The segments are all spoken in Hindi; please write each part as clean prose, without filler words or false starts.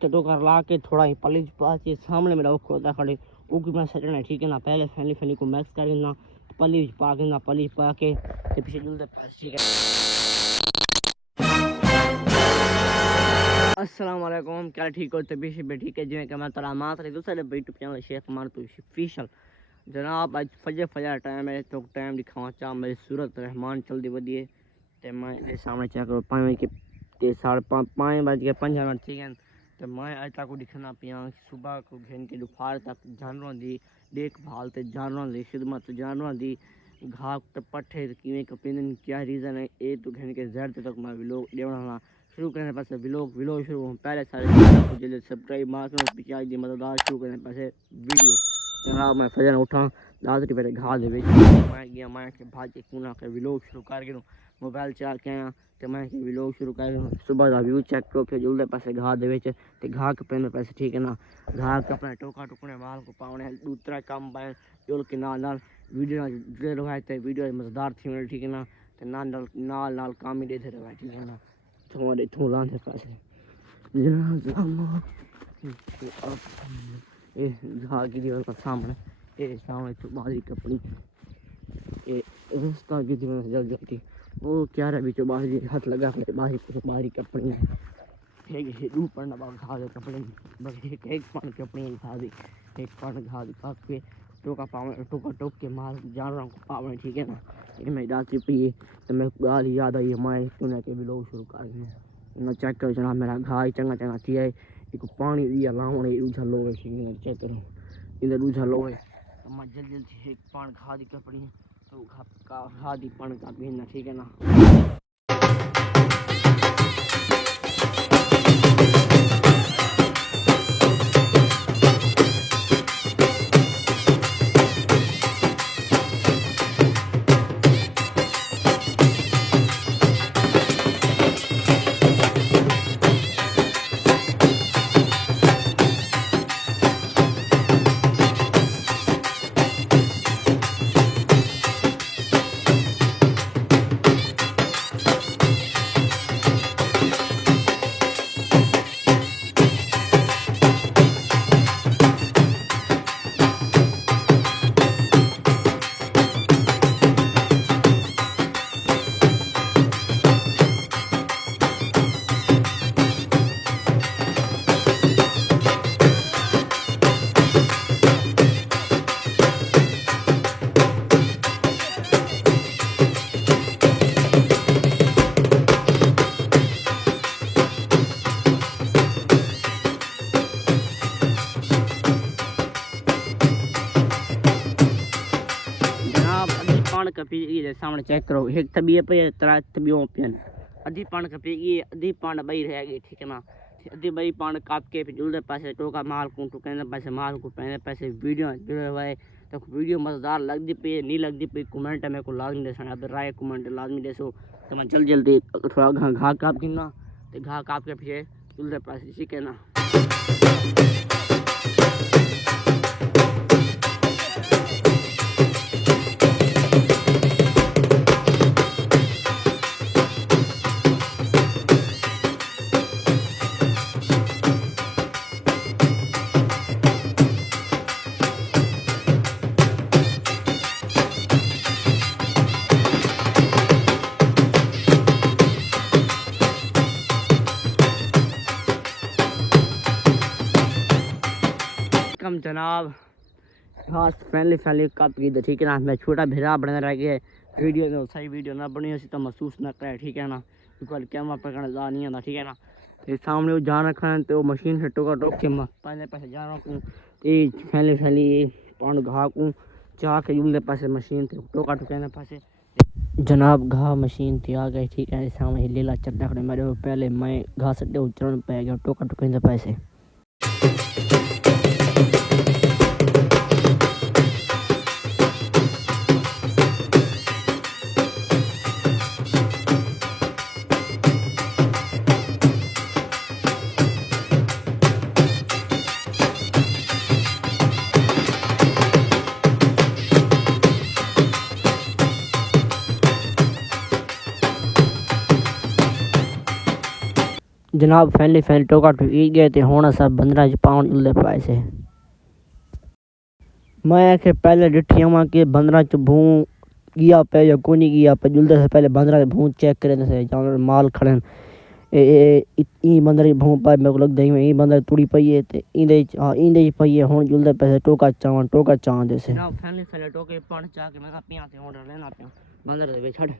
तो टोकर ला के थोड़ा ही पलीज पास के सामने मेरा उख होता खड़े ऊकी में सटना है ठीक है ना। पहले फैली फैली को मैक्स कर देना, पलीज पा के ना, पलीज पा के तो पीछे जुलते पास ठीक है। अस्सलाम वालेकुम, क्या ठीक हो तबीयत भी ठीक है जिवें कि मैं तला मात रही दूसरे यूट्यूब चैनल शेख मानतू ऑफिशियल जनाब। आज फजर टाइम है तो टाइम दिखावा चाह मेरी सूरत रहमान चलती वधिए तो मैं सामने चेक करो 5:05 ठीक है। तो मैं अज तक दिखना पिया सुबह को घेन के दोपहर तक जानवरों की देखभाल तो जानवरों की खिदमत जानवरों की घाह पट्ठे किमें कपिंदन क्या रीज़न है ये तो घेन के जहर तक मैं व्लॉग देना शुरू करने पास व्लॉग शुरू हो पहले सारे जल्दी सब्सक्राइब मार पिछाई दी मददगार शुरू करने पास वीडियो जनाब। मैं फजर उठा दाद के पहले घाह दे मैं गया मैं के भाजी कूना के व्लॉग शुरू कर गया मोबाइल चार के आया तो मैं व्लॉग शुरू कर सुबह का व्यू चेक करो फिर जुलते पासे घाह दे तो घाह के पेन पैसे ठीक है ना। घाह के अपने टोका टुकने माल को पाने दूसरा काम पाए जुल के नाल वीडियो जुड़े रहा तो वीडियो मजेदार थी ठीक है ना। तो नाल काम ही देते रहा ठीक है ना। तुम्हारे इतों लाने पैसे घाह की दीवार का सामने ये सामने तो बाहरी कपड़ी ये रास्ता की दीवार जल जाती वो क्या रहा जो बाहरी हाथ लगा बाहरी कपड़ी एक ऊपर ना घा दे कपड़े बस एक पान कपड़ी खा दी एक पान घा दी काट के टोका पावे टोका टोक के माल जानवरों को पावे ठीक है ना। ये मैं डालती पी तो मैं गाल याद आई मैं सुना के व्लॉग शुरू कर दिया ना। चेक करो जनाब मेरा घा चंगा चंगा थी है एक पानी दिया लावणे दूझा लोगे ठीक है। चेक करो इधर दूझा लोगे तो मैं जल्दी जल्दी एक पान घा दी कपड़ी तो घा दी पान का पीना ठीक है ना। पान कपी सामने चेक करो एक तबियत पे त्रा तबियों पियन अधी पान कपी अधी पान बई रह गई ठीक है ना। अधी बई पान काप के फिर जुलते पैसे टोका माल को टुकने पैसे माल को पहने पैसे वीडियो जुड़े हुए तो वीडियो मजेदार लगती पे नहीं लगती पे कमेंट मेरे को लाजमी दे अब राय कमेंट लाजमी देसो तो मैं जल्दी जल्दी थोड़ा घा काप गिनना तो घा काप के फिर जुलते पैसे ठीक है ना। कम जनाब खास फैली कप की ठीक है ना। मैं छोटा भेजा बना रह गया वीडियो में सही वीडियो ना बनी तो महसूस ना करे ठीक है ना। कैमरा पकड़ने ला नहीं आता ठीक है ना। तो सामने वो जान रखा है तो मशीन से टोका टोक के पहले पैसे जान रखूँ फैली पान घा को चाह के जुलते पैसे मशीन थे टोका टोके पैसे जनाब घा मशीन थी आ गई ठीक है। सामने लीला चट्टा खड़े मेरे पहले मैं घा सटे चरण पे गया टोका टोके पैसे। जनाब फैली टोका टुकी गए थे हुण सब बंदरा च पाउण जुलदे पाए से। मैं आखे पहले डिठी आवां कि बंदरा च भूं गया पे या कोनी गया पे जुलदे से पहले बंदरा भूं चेक करें से जानवर माल खड़न ई बंदर भूं पाए मेरे को लगदा ई बंदर तुड़ी पई है ते इंदे पई है हुण जुलदे पे टोका चां दे से जनाब फैली टोके पण चा के मैं पिया ते हुण लेना पिया बंदर दे छड़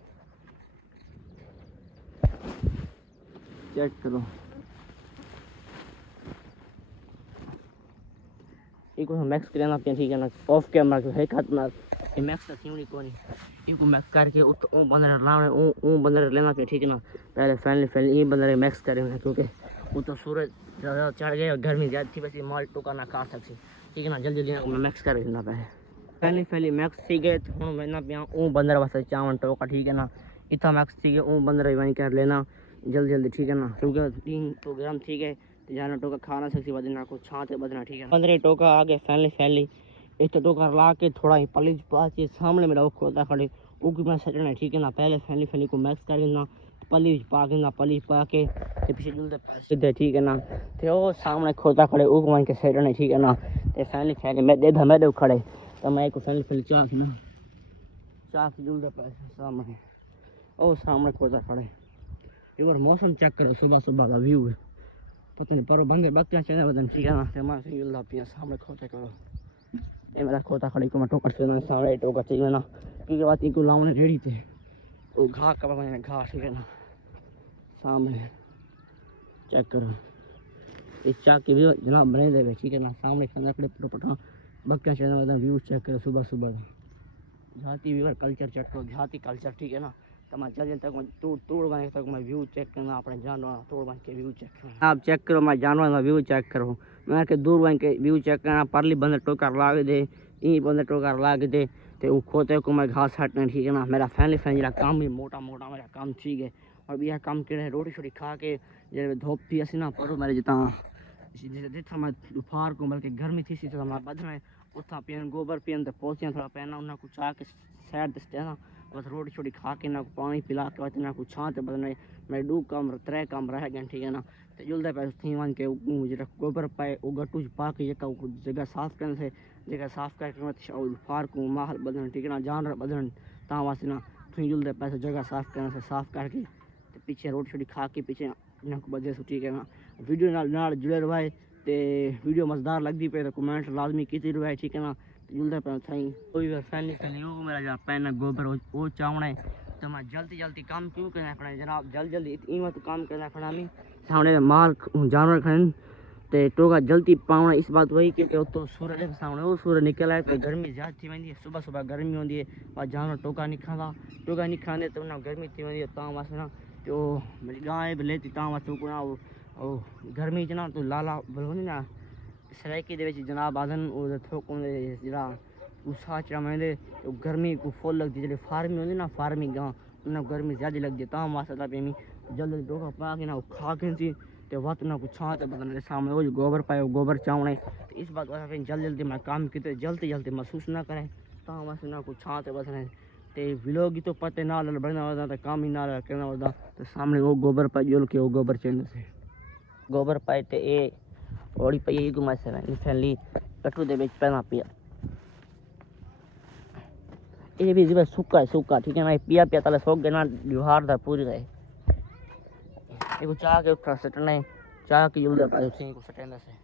चेक करो इको मैक्स करना पे ठीक है ना ऑफ कैमरा को है खत्म ये मैक्स का क्यों नहीं कोनी इको मैक्स करके ओ बंदर लाने ओ बंदर लेना पे ठीक है ना पहले फैली ये बंदर मैक्स करेंगे क्योंकि वो तो सूरज ज़्यादा चढ़ गए और गर्मी ज़्यादा थी वैसे माल टोका ना खा सकती ठीक है ना जल्दी जल्दी मैक्स कर देना पहले फैली मैक्स थी गए तो हूँ मैं पिया ओ बंदर वास्ते चावन टोका ठीक है ना इतना मैक्स थी गए ओ बंदर वहीं कर लेना जल्दी ठीक है ना क्योंकि 3 प्रोग्राम थी गए जाना टोका खा ना सकती बदना को छाते बदना ठीक है 15 टोका आगे फैली एक तो टोका ला के थोड़ा ही पलीज पास के सामने मेरा खोता खड़े ऊकी मैं सटना ठीक है ना पहले फैली को मैक्स करना पलीज पा के ते पीछे जुलदे सीधे ठीक है ना ते ओ सामने खोता खड़े ऊक मान के सटना ठीक है ना ते फैली मैं दे धमे दे खड़े तो मैं को फैली चाक ना चाक जुलदे पास सामने ओ सामने खोता खड़े ये मौसम चेक करो सुबह का व्यू है पता नहीं पर बंदे बक्तियां चलने बदन ठीक है ना ते मैं से युल्ला पिया सामने खोते करो ये मेरा खोता खड़ी को मैं टोकर से ना सामने टोकर चाहिए ना क्योंकि बात इनको लावने रेडी थे वो घास का मैंने घास ठीक है ना सामने चेक करो इस चाक की भी जनाब बने दे ठीक है ना सामने खाना खड़े पटा बक्तियां चलने बदन व्यू चेक करो सुबह झाती व्यूअर कल्चर चेक करो झाती कल्चर ठीक है ना जल्दी तक तोड़ बने तक मैं व्यू चेक करना अपने जानवर तोड़ बन के व्यू चेक करना आप चेक करो मैं जानवर का व्यू चेक करो मैं के दूर बन के व्यू चेक करना परली बंदर टोकर लाग दे ई बंदर टोकर लाग दे तो वो खोते को मैं घास हटना ठीक है ना मेरा फैमिली काम भी मोटा मेरा काम ठीक है और यह काम के रोटी शोटी खा के जब धूप थी असी ना परो मेरे जितना जितना मैं दोपहर को बल्कि गर्मी थी तो मैं बदना उठा पियन गोबर पियन तो पोसियाँ थोड़ा पहना उन्हें कुछ आके सैर दसते ना बस रोटी छोटी खा के ना पानी पिला के बाद ना कुछ छाँच बदने मैं 2 कम 3 कम रह गए ठीक है ना तो जुलदे पे थी वन के जो गोबर पाए वो गट्टू पा के जगह साफ करने से जगह साफ करके फार को माहौल बदन ठीक है ना जानवर बदन ता वास्ते ना थी जुलदे पैसे जगह साफ करने से साफ करके तो पीछे रोटी छोटी खा के पीछे बजे से ठीक है ना वीडियो नाल जुड़े रहे ते वीडियो मजेदार लगती पे तो कमेंट लाजमी की रहे ठीक है ना जुलदे पे थी कोई फैली वो मेरा जहाँ पैन गोबर वो चावना है तो मैं जल्दी काम क्यों करना पड़ा जनाब जल्दी इवें तो काम करना पड़ा मैं सामने माल जानवर खड़न ते टोका जल्दी पावना इस बात वही कि तो सूरज सामने वो सूरज निकल आए तो गर्मी ज़्यादा थी वही सुबह गर्मी होती है और जानवर टोका नहीं खाते तो ना गर्मी थी वही वास्ते ना तो मेरी गाय भी लेती वास्ते ना वो गर्मी च ना तो लाला बोलो ना सराइकी दे जनाब आदन थोक जरा उसा चढ़ाते तो गर्मी को फुल लगती जो फार्मी होती ना फार्मी गां उन्हें गर्मी ज़्यादा लगती है वास्ते पे जल्दी टोका पा के ना खा के सी तो वत ना कुछ छाँच बदलने सामने वो जो गोबर पाए वो गोबर चावने तो इस बात वास्ते जल्दी मैं काम किए जल्दी महसूस ना करें वास्ते ना कुछ छाँच बदलने तो विलोगी तो पते ना बढ़ना होता तो काम ही ना करना होता तो सामने वो गोबर पाए जुल के वो गोबर चढ़ने से गोबर पाए तो ये ओड़ी पई घुमा से फैली कटू दे बेच पैना पिया ये भी जीवन सूखा ठीक है ना पिया तले सोख गए ना त्योहार था पूरी गए ये चाह के उठा सटने चाह के जुलदे पाए उसी को सटेंदा से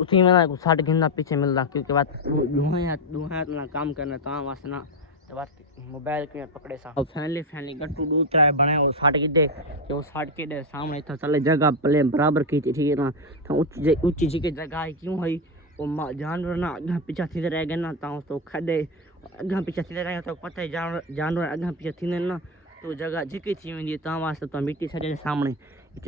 उसी में ना 60 घंटा पीछे मिलता क्योंकि बात दुहा ना काम करना ता वास्ते ना तो बात मोबाइल के पकड़े सा फैमिली गट्टू 2-3 बने और 60 के दे जो 60 के दे सामने इतना चले जगह प्ले बराबर की ठीक है ना तो ऊंची जी के जगह है क्यों है वो जानवर ना अगर पीछा थी रह गए ना तो खदे अगर पीछा थी रहे तो पता है जानवर अगर पीछा थी ना तो जगह झिकी थी वही वास्ते तो मिट्टी सटे सामने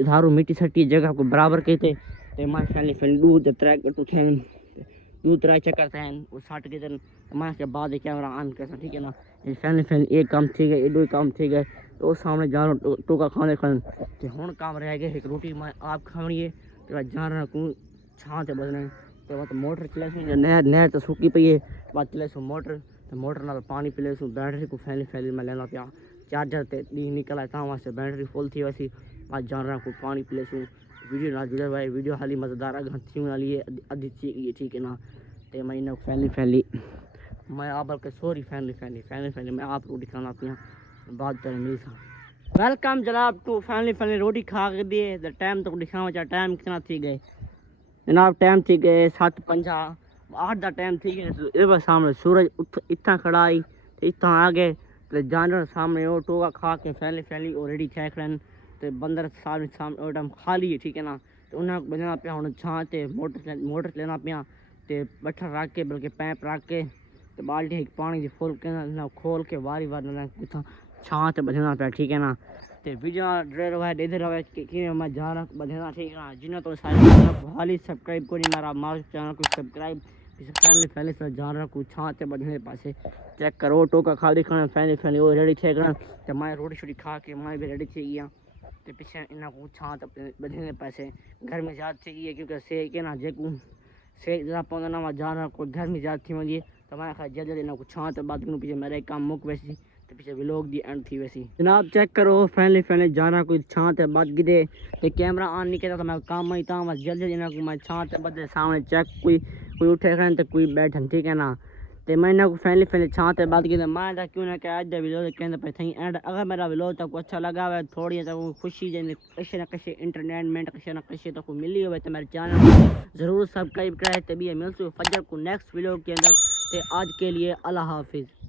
धारू मिट्टी सटी जगह को बराबर कहते तो मां फैली 2-3 गट्टू थे 2-3 चक्कर थे वो 60 के दिन मां के बाद कैमरा ऑन कर ठीक है ना फैमिली एक काम ठीक है 2 काम ठीक है तो सामने जानवर टोका खाने खन तो हूँ काम रह गए एक रोटी मैं आप खानी है तो जानवर को छाँ से बदने तो बात मोटर चले नहर तो सूखी पई है बात चले मोटर तो मोटर नाल पानी पिले बैटरी को फैली में लेना पिया चार्जर ते डी निकल आया वास्ते बैटरी फुल थी वैसी मैं जानवर को पानी पिले सूँ वीडियो ना जुड़े भाई वीडियो हाली मज़ेदार घंटी वाली है अधी ये ठीक है ना तो मैं इन्हें फैमिली मैं आप बल्कि सॉरी फैमिली मैं आप रोटी खाना पिया बात करें मिलता वेलकम जनाब टू फैमिली रोटी खा के दिए द टाइम तो दिखावा चाहे टाइम कितना थी गए जनाब टाइम थी गए 7:50 8 का टाइम थी गए सामने सूरज इतना खड़ा आई इतना आ गए तो जानवर सामने वो टोका खा के फैमिली ऑलरेडी थे खड़न तो बंदर सामने टाइम खाली है ठीक है ना तो उन्हें बजना पिया हूँ छां ते मोटर लेना पिया तो बठा रख के बल्कि पैप रख के तो बाल्टी एक पानी की फुल के ना खोल के वारी कुछ छां ते बजना पिया ठीक है ना तो वीडियो डरे रहा है इधर रहा कि मैं जा रहा बजना ठीक है ना जिन्हें तो सारे हाली सब्सक्राइब करी मेरा मार चैनल को सब्सक्राइब फैमिली से जान रहा कुछ छां ते बजने पासे चेक करो टोका खाली खाना फैमिली वो रेडी थे करन तो मैं रोटी छोटी खा के मैं भी रेडी थी गया तो पीछे इन्हें को छां ते बजने पासे घर में ज़्यादा थी गई क्योंकि से के ना जेकू से ज़रा पौधा ना जान रहा कोई घर में ज़्यादा थी वही तो मैं खा जल्दी इन्हें को छां ते बात करूँ पीछे मेरा काम मुक वैसी तो पीछे व्लॉग दी एंड थी वैसी जनाब चेक करो फैमिली जान रहा कोई छां ते बात गिदे तो कैमरा ऑन नहीं किया तो मैं काम ही था बस जल्दी इन्हें को मैं छां ते बदले सामने चेक कोई उठे खड़े तो कोई बैठन ठीक है ना तो मैं इन्हें को फैमिली छां ते बात की मैं क्यों ना क्या आज व्लॉग कहते पे थी एंड अगर मेरा व्लॉग तक अच्छा लगा हुआ थोड़ी तो खुशी जैसे कशे ना कशे इंटरटेनमेंट कशे ना कशे तो मिली हो तो मेरे चैनल ज़रूर सब्सक्राइब कराए तभी मिलते फजर को नेक्स्ट व्लॉग के अंदर तो आज के लिए अल्लाह हाफिज़।